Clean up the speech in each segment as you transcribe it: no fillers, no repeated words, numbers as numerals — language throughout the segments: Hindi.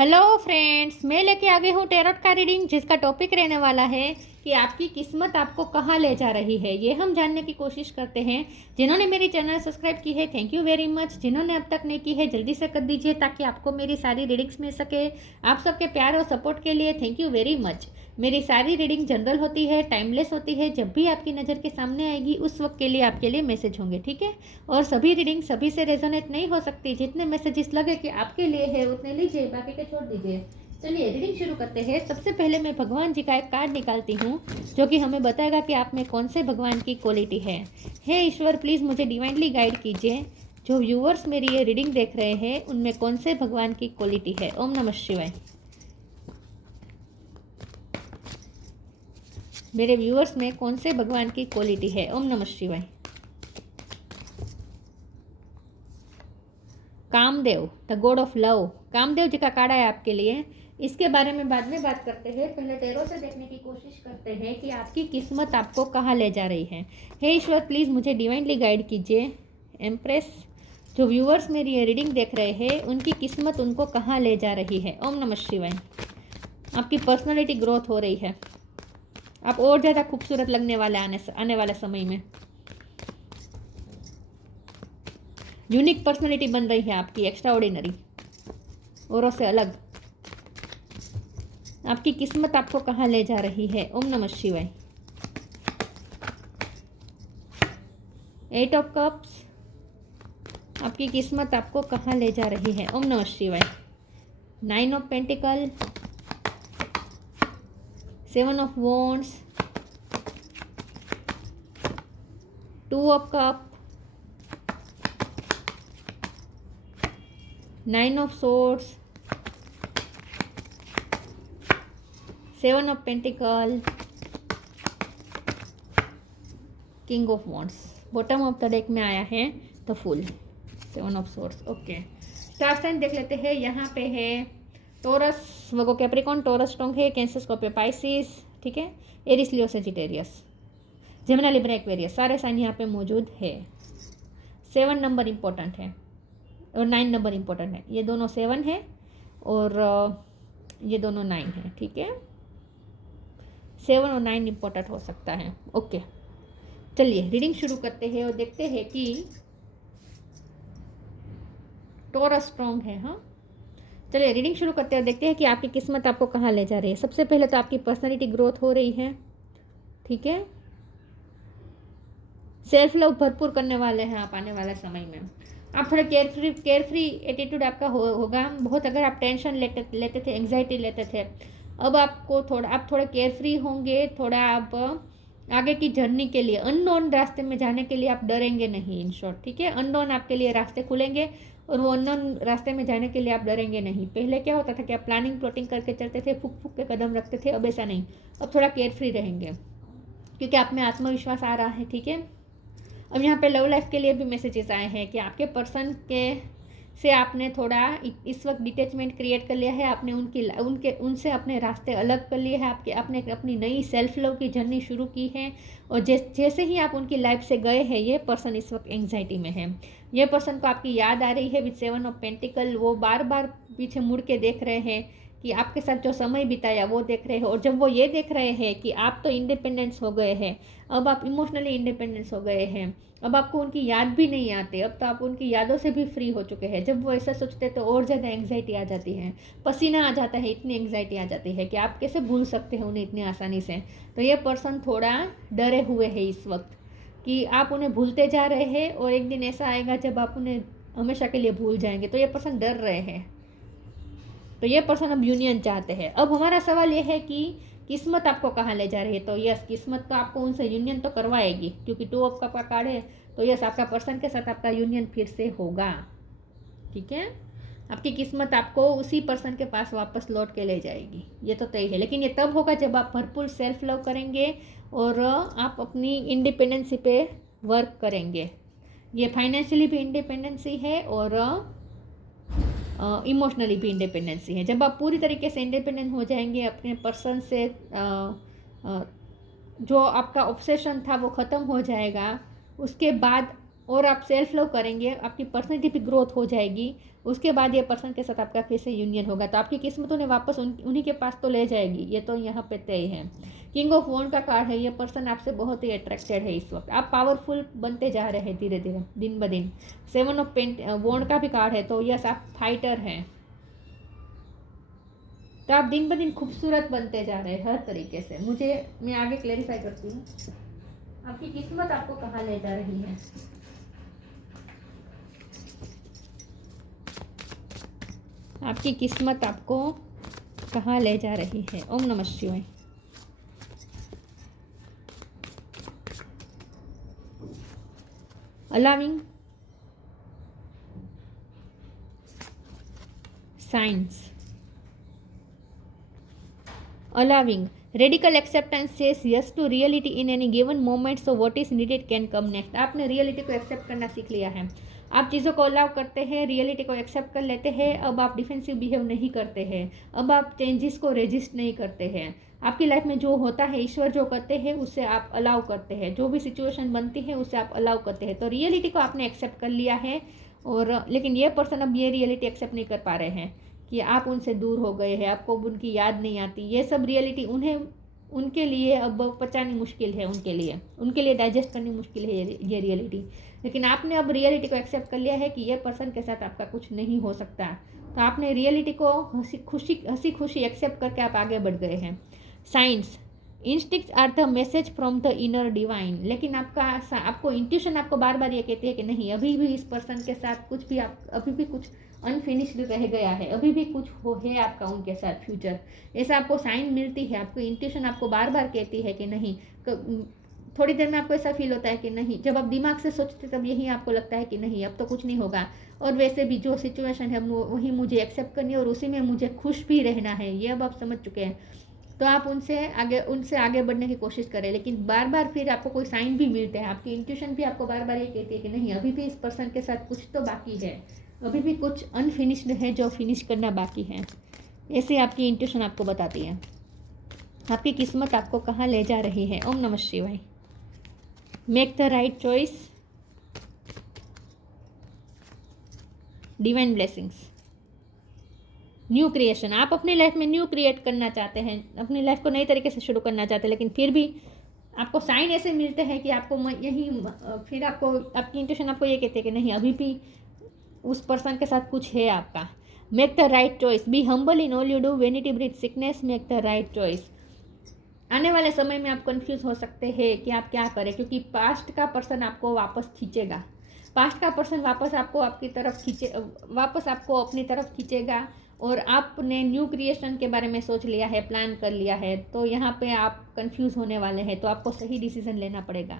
हेलो फ्रेंड्स, मैं लेके आ गई हूँ टैरोट का रीडिंग, जिसका टॉपिक रहने वाला है कि आपकी किस्मत आपको कहाँ ले जा रही है। ये हम जानने की कोशिश करते हैं। जिन्होंने मेरी चैनल सब्सक्राइब की है, थैंक यू वेरी मच। जिन्होंने अब तक नहीं की है, जल्दी से कर दीजिए ताकि आपको मेरी सारी रीडिंग्स मिल सके। आप सबके प्यार और सपोर्ट के लिए थैंक यू वेरी मच। मेरी सारी रीडिंग जनरल होती है, टाइमलेस होती है। जब भी आपकी नज़र के सामने आएगी उस वक्त के लिए आपके लिए मैसेज होंगे, ठीक है। और सभी रीडिंग सभी से रेजोनेट नहीं हो सकती। जितने मैसेजेस लगे कि आपके लिए है उतने लीजिए, बाकी के छोड़ दीजिए। चलिए रीडिंग शुरू करते हैं। सबसे पहले मैं भगवान जी का एक कार्ड निकालती हूँ जो कि हमें बताएगा कि आप में कौन से भगवान की क्वालिटी है। हे ईश्वर, प्लीज़ मुझे डिवाइनली गाइड कीजिए। जो व्यूअर्स मेरी ये रीडिंग देख रहे हैं उनमें कौन से भगवान की क्वालिटी है। ओम नमः शिवाय। मेरे व्यूअर्स में कौन से भगवान की क्वालिटी है। ओम नमः शिवाय। Kamdev, the god of love. Kamdev ji का कार्ड है आपके लिए। इसके बारे में बाद में बात करते हैं। पहले टैरो से देखने की कोशिश करते हैं कि आपकी किस्मत आपको कहाँ ले जा रही है। हे ईश्वर, प्लीज़ मुझे डिवाइनली गाइड कीजिए। एम्प्रेस, जो व्यूअर्स मेरी ये रीडिंग देख रहे हैं उनकी किस्मत उनको कहाँ ले जा रही है। ओम नमः शिवाय। आपकी पर्सनालिटी ग्रोथ हो रही है। आप और ज़्यादा खूबसूरत लगने वाले आने वाले समय में। यूनिक पर्सनालिटी बन रही है आपकी, एक्स्ट्रा ऑर्डिनरी, औरों से अलग। आपकी किस्मत आपको कहाँ ले जा रही है। ओम नमः शिवाय। 8 ऑफ कप्स, आपकी किस्मत आपको कहाँ ले जा रही है। ओम नमः शिवाय। 9 of pentacle, 7 of wands, 2 of cup, 9 of swords, 7 of pentacle, king of wands. Bottom of the deck में आया है the fool, 7 of swords. Okay, star sign देख लेते हैं। यहाँ पे है Taurus, Virgo, Capricorn, Taurus strong है, कैंसर, स्कॉर्पियो, पाइसिस, ठीक है, Aries, Leo, Sagittarius, Gemini, Libra, Aquarius, सारे साइन यहाँ पे मौजूद है। 7 नंबर इम्पोर्टेंट है और 9 नंबर इम्पोर्टेंट है। ये दोनों 7 है और ये दोनों 9 है, ठीक है। 7 और 9 इम्पोर्टेंट हो सकता है। ओके, चलिए रीडिंग शुरू करते हैं और देखते हैं कि टोरस स्ट्रॉन्ग है। हाँ, चलिए रीडिंग शुरू करते हैं और देखते हैं कि आपकी किस्मत आपको कहाँ ले जा रही है। सबसे पहले तो आपकी पर्सनालिटी ग्रोथ हो रही है, ठीक है। सेल्फ लव भरपूर करने वाले हैं आप आने वाले समय में। आप थोड़ा केयरफ्री एटीट्यूड आपका होगा बहुत। अगर आप टेंशन लेते थे, एंग्जाइटी लेते थे, अब आपको आप थोड़ा केयरफ्री होंगे। थोड़ा आप आगे की जर्नी के लिए, अननोन रास्ते में जाने के लिए आप डरेंगे नहीं, इन शॉर्ट, ठीक है। अननोन आपके लिए रास्ते खुलेंगे और वो अननोन रास्ते में जाने के लिए आप डरेंगे नहीं। पहले क्या होता था कि आप प्लानिंग प्लॉटिंग करके चलते थे, फूक फूक के कदम रखते थे। अब ऐसा नहीं, अब थोड़ा केयरफ्री रहेंगे क्योंकि आप में आत्मविश्वास आ रहा है, ठीक है। अब यहाँ पे लव लाइफ के लिए भी मैसेजेस आए हैं कि आपके पर्सन के से आपने थोड़ा इस वक्त डिटैचमेंट क्रिएट कर लिया है। आपने उनसे अपने रास्ते अलग कर लिए हैं। आपने अपनी नई सेल्फ लव की जर्नी शुरू की है और जैसे ही आप उनकी लाइफ से गए हैं, ये पर्सन इस वक्त एंग्जाइटी में है। ये पर्सन को आपकी याद आ रही है विद 7 ऑफ पेंटिकल। वो बार बार पीछे मुड़ के देख रहे हैं कि आपके साथ जो समय बिताया वो देख रहे हैं। और जब वो ये देख रहे हैं कि आप तो इंडिपेंडेंस हो गए हैं, अब आप इमोशनली इंडिपेंडेंस हो गए हैं, अब आपको उनकी याद भी नहीं आते, अब तो आप उनकी यादों से भी फ्री हो चुके हैं। जब वो ऐसा सोचते हैं तो और ज़्यादा एंग्जाइटी आ जाती है, पसीना आ जाता है, इतनी एंग्जाइटी आ जाती है कि आप कैसे भूल सकते हैं उन्हें इतनी आसानी से। तो ये पर्सन थोड़ा डरे हुए है इस वक्त कि आप उन्हें भूलते जा रहे हैं और एक दिन ऐसा आएगा जब आप उन्हें हमेशा के लिए भूल जाएंगे। तो ये पर्सन डर रहे हैं। तो ये पर्सन अब यूनियन चाहते हैं। अब हमारा सवाल ये है कि किस्मत आपको कहाँ ले जा रही है। तो यस, किस्मत तो आपको उनसे यूनियन तो करवाएगी क्योंकि 2 ऑफ कप का कार्ड है। तो यस, आपका पर्सन के साथ आपका यूनियन फिर से होगा, ठीक है। आपकी किस्मत आपको उसी पर्सन के पास वापस लौट के ले जाएगी, ये तो तय है। लेकिन ये तब होगा जब आप भरपूर सेल्फ लव करेंगे और आप अपनी इंडिपेंडेंसी पे वर्क करेंगे। ये फाइनेंशियली भी इंडिपेंडेंसी है और इमोशनली भी इंडिपेंडेंसी है। जब आप पूरी तरीके से इंडिपेंडेंट हो जाएंगे अपने पर्सन से, जो आपका ऑब्सेशन था वो ख़त्म हो जाएगा। उसके बाद और आप सेल्फ लव करेंगे, आपकी पर्सनैलिटी भी ग्रोथ हो जाएगी। उसके बाद ये पर्सन के साथ आपका फिर से यूनियन होगा, तो आपकी किस्मत उन्हें वापस उन्हीं के पास तो ले जाएगी, ये तो यहाँ पे तय है। किंग ऑफ वॉन्ड का कार्ड है, ये पर्सन आपसे बहुत ही अट्रैक्टेड है इस वक्त। आप पावरफुल बनते जा रहे हैं धीरे धीरे, दिन ब दिन। 7 ऑफ वॉन्ड का भी कार्ड है, तो यस आप फाइटर हैं। तो आप दिन ब दिन खूबसूरत बनते जा रहे हैं हर तरीके से। मैं आगे क्लेरिफाई करती हूँ, आपकी किस्मत आपको कहाँ ले जा रही है। आपकी किस्मत आपको कहाँ ले जा रही है। ओम नमः शिवाय। Allowing science, allowing radical acceptance says yes to reality in any given moment, so what is needed can come next। आपने रियलिटी को एक्सेप्ट करना सीख लिया है, आप चीज़ों को अलाउ करते हैं, रियलिटी को एक्सेप्ट कर लेते हैं। अब आप डिफेंसिव बिहेव नहीं करते हैं, अब आप चेंजेस को रेजिस्ट नहीं करते हैं। आपकी लाइफ में जो होता है, ईश्वर जो करते हैं उसे आप अलाउ करते हैं, जो भी सिचुएशन बनती है उसे आप अलाउ करते हैं। तो रियलिटी को आपने एक्सेप्ट कर लिया है, और लेकिन ये पर्सन अब ये रियलिटी एक्सेप्ट नहीं कर पा रहे हैं कि आप उनसे दूर हो गए हैं, आपको उनकी याद नहीं आती। ये सब रियलिटी उनके लिए अब पचानी मुश्किल है, उनके लिए डाइजेस्ट करनी मुश्किल है ये रियलिटी। लेकिन आपने अब रियलिटी को एक्सेप्ट कर लिया है कि ये पर्सन के साथ आपका कुछ नहीं हो सकता। तो आपने रियलिटी को हंसी खुशी एक्सेप्ट करके आप आगे बढ़ गए हैं। Science, instincts are the message from the inner divine. लेकिन आपको इंट्यूशन आपको बार बार ये कहती है कि नहीं, अभी भी इस पर्सन के साथ कुछ भी अभी भी कुछ अनफिनिश्ड रह गया है, अभी भी कुछ है आपका उनके साथ फ्यूचर। ऐसा आपको साइन मिलती है, आपको इंट्यूशन आपको बार बार कहती है कि नहीं। थोड़ी देर में आपको ऐसा फील होता है कि नहीं, जब आप दिमाग से सोचते तब यही आपको लगता है कि नहीं अब तो कुछ नहीं होगा, और वैसे भी जो सिचुएशन है वही मुझे एक्सेप्ट करनी है और उसी में मुझे खुश भी रहना है, ये अब आप समझ चुके हैं। तो आप उनसे आगे बढ़ने की कोशिश करें, लेकिन बार बार फिर आपको कोई साइन भी मिलते हैं, आपकी इंट्यूशन भी आपको बार बार ये कहती है कि नहीं, अभी भी इस पर्सन के साथ कुछ तो बाकी है, अभी भी कुछ अनफिनिश्ड है जो फिनिश करना बाकी है। ऐसे आपकी इंट्यूशन आपको बताती है। आपकी किस्मत आपको कहाँ ले जा रही है। ओम नमः शिवाय। Make the right choice, divine blessings, new creation. आप अपनी लाइफ में न्यू क्रिएट करना चाहते हैं, अपनी लाइफ को नई तरीके से शुरू करना चाहते हैं, लेकिन फिर भी आपको साइन ऐसे मिलते हैं कि आपको फिर आपकी इंट्यूशन आपको ये कहते हैं कि नहीं, अभी भी उस पर्सन के साथ कुछ है आपका। Make the right choice, be humble in all you do, vanity breeds sickness, make the right choice. आने वाले समय में आप कंफ्यूज हो सकते हैं कि आप क्या करें, क्योंकि पास्ट का पर्सन आपको वापस खींचेगा, पास्ट का पर्सन वापस आपको अपनी तरफ खींचेगा, और आपने न्यू क्रिएशन के बारे में सोच लिया है, प्लान कर लिया है, तो यहाँ पे आप कंफ्यूज होने वाले हैं, तो आपको सही डिसीजन लेना पड़ेगा।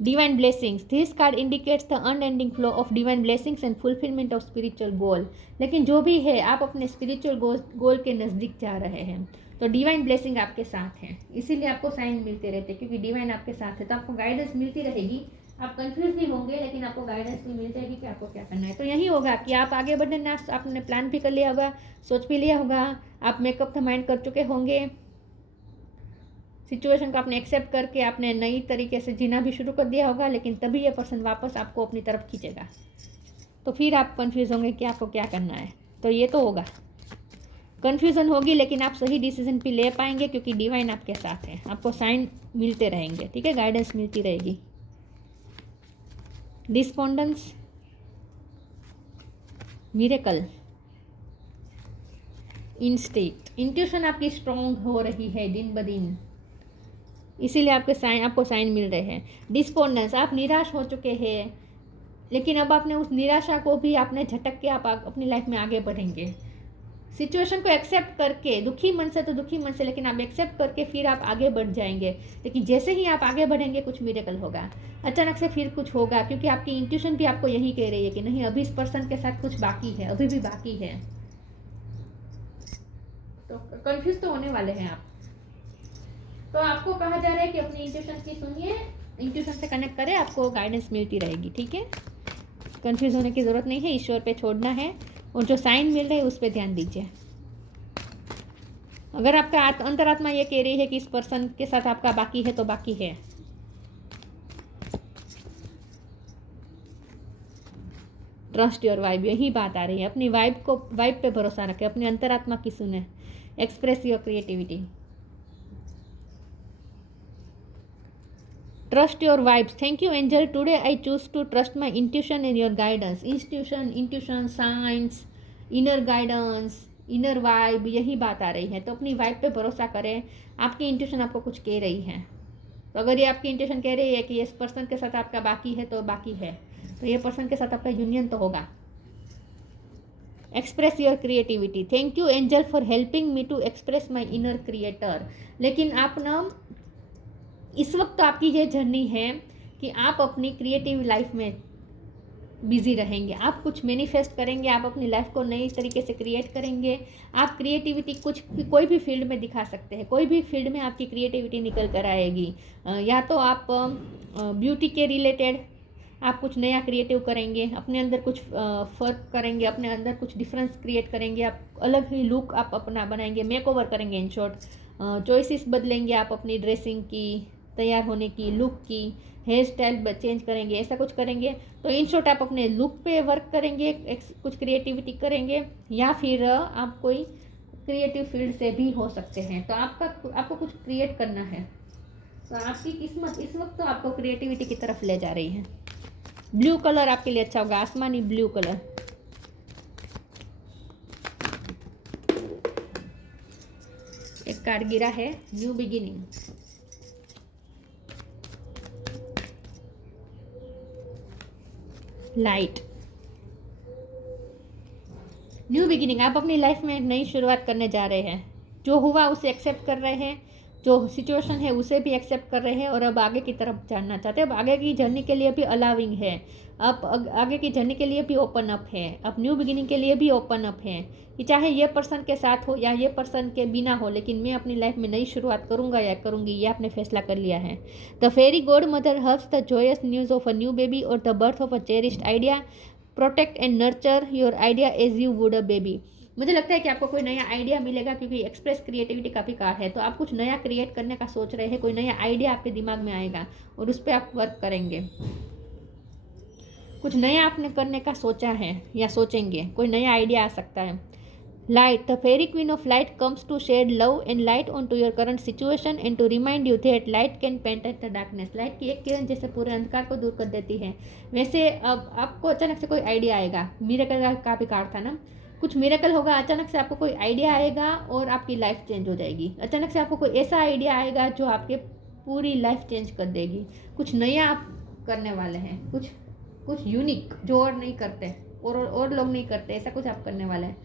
Divine blessings, this card indicates the unending flow of divine blessings and fulfilment of spiritual goal. लेकिन जो भी है, आप अपने स्पिरिचुअल गोल के नज़दीक जा रहे हैं, तो डिवाइन ब्लेसिंग आपके साथ है, इसीलिए आपको साइन मिलते रहते हैं, क्योंकि डिवाइन आपके साथ है, तो आपको गाइडेंस मिलती रहेगी। आप कंफ्यूज भी होंगे, लेकिन आपको गाइडेंस भी मिल जाएगी कि आपको क्या करना है। तो यही होगा कि आप आगे बढ़ना, आपने प्लान भी कर लिया होगा, सोच भी लिया होगा, आप मेकअप द माइंड कर चुके होंगे, सिचुएशन को आपने एक्सेप्ट करके आपने नई तरीके से जीना भी शुरू कर दिया होगा, लेकिन तभी ये पर्सन वापस आपको अपनी तरफ खींचेगा। तो फिर आप कंफ्यूज होंगे कि आपको क्या करना है। तो ये तो होगा, कन्फ्यूज़न होगी, लेकिन आप सही डिसीजन भी ले पाएंगे, क्योंकि डिवाइन आपके साथ है, आपको साइन मिलते रहेंगे, ठीक है, गाइडेंस मिलती रहेगी। डिस्पोंडेंस, मिरेकल, इंस्टिंक्ट, इंट्यूशन आपकी स्ट्रॉन्ग हो रही है दिन ब दिन, इसीलिए आपको साइन मिल रहे हैं। डिस्पोंडेंस, आप निराश हो चुके हैं, लेकिन अब आपने उस निराशा को भी आपने झटक के आप अपनी लाइफ में आगे बढ़ेंगे, सिचुएशन को एक्सेप्ट करके, दुखी मन से तो दुखी मन से, लेकिन आप एक्सेप्ट करके फिर आप आगे बढ़ जाएंगे। लेकिन जैसे ही आप आगे बढ़ेंगे कुछ मिरेकल होगा, अचानक से फिर कुछ होगा, क्योंकि आपकी इंट्यूशन भी आपको यही कह रही है कि नहीं, अभी इस पर्सन के साथ कुछ बाकी है, अभी भी बाकी है। तो कंफ्यूज तो होने वाले हैं आप। तो आपको कहा जा रहा है कि अपनी इंट्यूशन की सुनिए, इंट्यूशन से कनेक्ट करें, आपको गाइडेंस मिलती रहेगी, ठीक है। कंफ्यूज होने की ज़रूरत नहीं है, ईश्वर पे छोड़ना है, और जो साइन मिल रहे हैं उस पर ध्यान दीजिए। अगर आपका अंतरात्मा ये कह रही है कि इस पर्सन के साथ आपका बाकी है, तो बाकी है। ट्रस्ट योर वाइब, यही बात आ रही है। अपनी वाइब पे भरोसा रखें, अपनी अंतरात्मा की सुने। Express your creativity. Trust your vibes. Thank you angel, today I choose to trust my intuition and your guidance. Intuition, science, inner guidance, inner vibe, यही बात आ रही है। तो अपनी वाइब पे भरोसा करें। आपकी इंट्यूशन आपको कुछ कह रही है, तो अगर ये आपकी इंट्यूशन कह रही है कि इस पर्सन के साथ आपका बाकी है, तो बाकी है, तो ये पर्सन के साथ आपका यूनियन तो होगा। Express your creativity. Thank you angel for helping me to express my inner creator. लेकिन आप ना इस वक्त तो आपकी ये जर्नी है कि आप अपनी क्रिएटिव लाइफ में बिजी रहेंगे, आप कुछ मैनिफेस्ट करेंगे, आप अपनी लाइफ को नई तरीके से क्रिएट करेंगे। आप क्रिएटिविटी कोई भी फील्ड में दिखा सकते हैं, कोई भी फील्ड में आपकी क्रिएटिविटी निकल कर आएगी। या तो आप ब्यूटी के रिलेटेड आप कुछ नया क्रिएटिव करेंगे, अपने अंदर कुछ फ़र्क करेंगे, अपने अंदर कुछ डिफरेंस क्रिएट करेंगे, आप अलग ही लुक आप अपना बनाएंगे, मेकओवर करेंगे। इन शॉर्ट चॉइसेस बदलेंगे आप अपनी ड्रेसिंग की, तैयार होने की, लुक की, हेयर स्टाइल चेंज करेंगे, ऐसा कुछ करेंगे। तो इन शॉर्ट आप अपने लुक पे वर्क करेंगे, कुछ क्रिएटिविटी करेंगे, या फिर आप कोई क्रिएटिव फील्ड से भी हो सकते हैं। तो आपको कुछ क्रिएट करना है। तो आपकी किस्मत इस वक्त तो आपको क्रिएटिविटी की तरफ ले जा रही है। ब्लू कलर आपके लिए अच्छा होगा, आसमानी ब्लू कलर। एक कार्ड गिरा है, new beginning. Light, new beginning. आप अपनी लाइफ में एक नई शुरुआत करने जा रहे हैं। जो हुआ उसे एक्सेप्ट कर रहे हैं, जो सिचुएशन है उसे भी एक्सेप्ट कर रहे हैं, और अब आगे की तरफ जानना चाहते हैं। अब आगे की जर्नी के लिए भी अलाविंग है, अब आगे की जर्नी के लिए भी ओपन अप है, अब न्यू बिगिनिंग के लिए भी ओपन अप है कि चाहे ये पर्सन के साथ हो या ये पर्सन के बिना हो, लेकिन मैं अपनी लाइफ में नई शुरुआत करूंगा या करूंगी, ये आपने फैसला कर लिया है। The fairy godmother heralds the joyous news of a new baby और the birth of a cherished idea. Protect and nurture your idea as you would a baby. मुझे लगता है कि आपको कोई नया आइडिया मिलेगा, क्योंकि एक्सप्रेस क्रिएटिविटी काफ़ी कार्ड है। तो आप कुछ नया क्रिएट करने का सोच रहे हैं, कोई नया आइडिया आपके दिमाग में आएगा और उस पर आप वर्क करेंगे। कुछ नया आपने करने का सोचा है या सोचेंगे, कोई नया आइडिया आ सकता है। Light, the fairy queen of light comes to shed love and light on to your current situation and to remind you that light can penetrate the darkness. Light की एक किरण जैसे पूरे अंधकार को दूर कर देती है, वैसे अब आपको अचानक से कोई आइडिया आएगा। मिरेकल का भी कार्ड था ना, कुछ मिरेकल होगा, अचानक से आपको कोई आइडिया आएगा और आपकी लाइफ चेंज हो जाएगी। अचानक से आपको कोई ऐसा आइडिया आएगा जो आपके पूरी लाइफ चेंज कर देगी। कुछ नया आप करने वाले हैं, कुछ यूनिक जो और नहीं करते और लोग नहीं करते, ऐसा कुछ आप करने वाले हैं।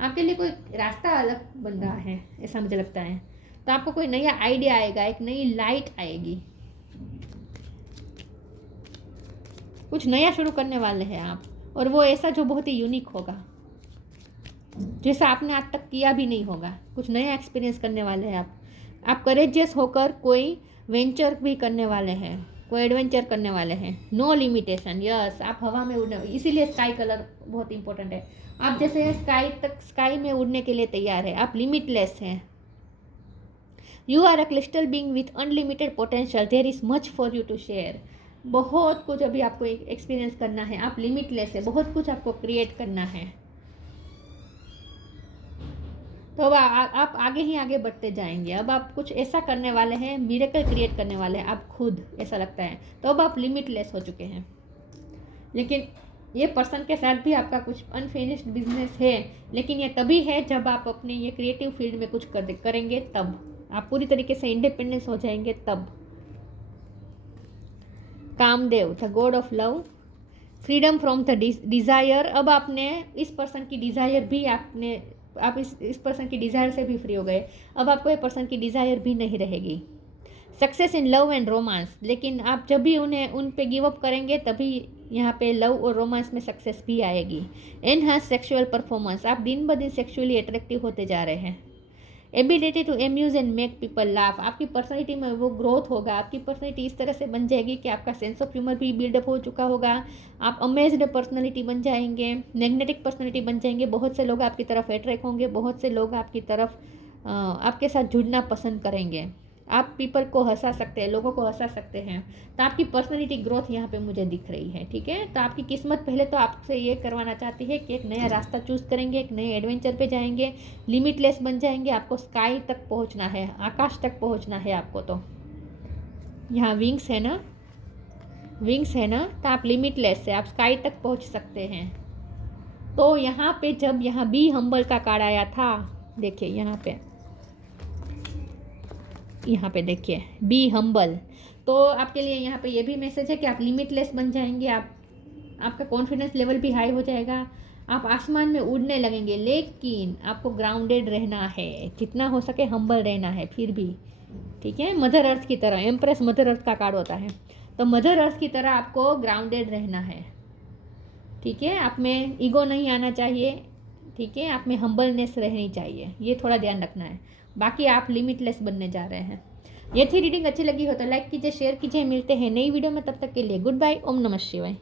आपके लिए कोई रास्ता अलग बन रहा है, ऐसा मुझे लगता है। तो आपको कोई नया आइडिया आएगा, एक नई लाइट आएगी, कुछ नया शुरू करने वाले हैं आप, और वो ऐसा जो बहुत ही यूनिक होगा, जैसा आपने आज तक किया भी नहीं होगा। कुछ नया एक्सपीरियंस करने वाले हैं आप करेजियस होकर कोई वेंचर भी करने वाले हैं, कोई एडवेंचर करने वाले हैं। नो लिमिटेशन, यस, आप हवा में उड़ने, इसीलिए स्काई कलर बहुत इंपॉर्टेंट है। आप जैसे स्काई में उड़ने के लिए तैयार है, आप लिमिटलेस हैं। You are a crystal being with unlimited potential, there is much for you to share. बहुत कुछ अभी आपको एक्सपीरियंस करना है, आप लिमिटलेस है, बहुत कुछ आपको क्रिएट करना है। तो अब आप आगे ही आगे बढ़ते जाएंगे। अब आप कुछ ऐसा करने वाले हैं, मिरेकल क्रिएट करने वाले हैं आप खुद, ऐसा लगता है। तो अब आप लिमिटलेस हो चुके हैं। लेकिन ये पर्सन के साथ भी आपका कुछ अनफिनिश्ड बिजनेस है, लेकिन ये तभी है जब आप अपने ये क्रिएटिव फील्ड में कुछ करेंगे, तब आप पूरी तरीके से इंडिपेंडेंस हो जाएंगे। तब Kamdev, the god of love, freedom from the desire. अब आपने इस पर्सन की डिज़ायर भी आप इस पर्सन की डिज़ायर से भी फ्री हो गए। अब आपको ये पर्सन की डिज़ायर भी नहीं रहेगी। Success in love and romance, लेकिन आप जब भी उन पे गिव अप करेंगे तभी यहाँ पे लव और रोमांस में सक्सेस भी आएगी। एनहांस सेक्सुअल परफॉर्मेंस, आप दिन ब दिन सेक्सुअली अट्रैक्टिव होते जा रहे हैं। Ability to amuse and make people laugh, आपकी पर्सनैलिटी में वो ग्रोथ होगा। आपकी पर्सनैलिटी इस तरह से बन जाएगी कि आपका सेंस ऑफ ह्यूमर भी बिल्डअप हो चुका होगा। आप अमेज्ड पर्सनैलिटी बन जाएंगे, मैग्नेटिक पर्सनैलिटी बन जाएंगे। बहुत से लोग आपकी तरफ अट्रैक्ट होंगे, बहुत से लोग आपकी तरफ आपके साथ जुड़ना पसंद करेंगे। आप पीपल को हंसा सकते हैं, लोगों को हंसा सकते हैं। तो आपकी पर्सनैलिटी ग्रोथ यहाँ पे मुझे दिख रही है, ठीक है। तो आपकी किस्मत पहले तो आपसे ये करवाना चाहती है कि एक नया रास्ता चूज़ करेंगे, एक नए एडवेंचर पे जाएंगे, लिमिटलेस बन जाएंगे। आपको स्काई तक पहुँचना है, आकाश तक पहुँचना है आपको। तो यहाँ विंग्स है ना, विंग्स है ना, तो आप लिमिटलेस है, आप स्काई तक पहुँच सकते हैं। तो यहाँ पे जब यहाँ बी हम्बल का कार्ड आया था, देखिए यहाँ पे देखिए बी हम्बल, तो आपके लिए यहाँ पे ये भी मैसेज है कि आप लिमिटलेस बन जाएंगे। आपका कॉन्फिडेंस लेवल भी हाई हो जाएगा, आप आसमान में उड़ने लगेंगे। लेकिन आपको ग्राउंडेड रहना है, जितना हो सके हम्बल रहना है फिर भी, ठीक है। मदर अर्थ की तरह, एम्प्रेस मदर अर्थ का कार्ड होता है, तो मदर अर्थ की तरह आपको ग्राउंडेड रहना है, ठीक है। आप में ईगो नहीं आना चाहिए, ठीक है। आप में हम्बलनेस रहनी चाहिए, ये थोड़ा ध्यान रखना है। बाकी आप लिमिटलेस बनने जा रहे हैं। ये थी रीडिंग, अच्छी लगी हो तो लाइक कीजिए, शेयर कीजिए। मिलते हैं नई वीडियो में, तब तक के लिए गुड बाय। ओम नमः शिवाय।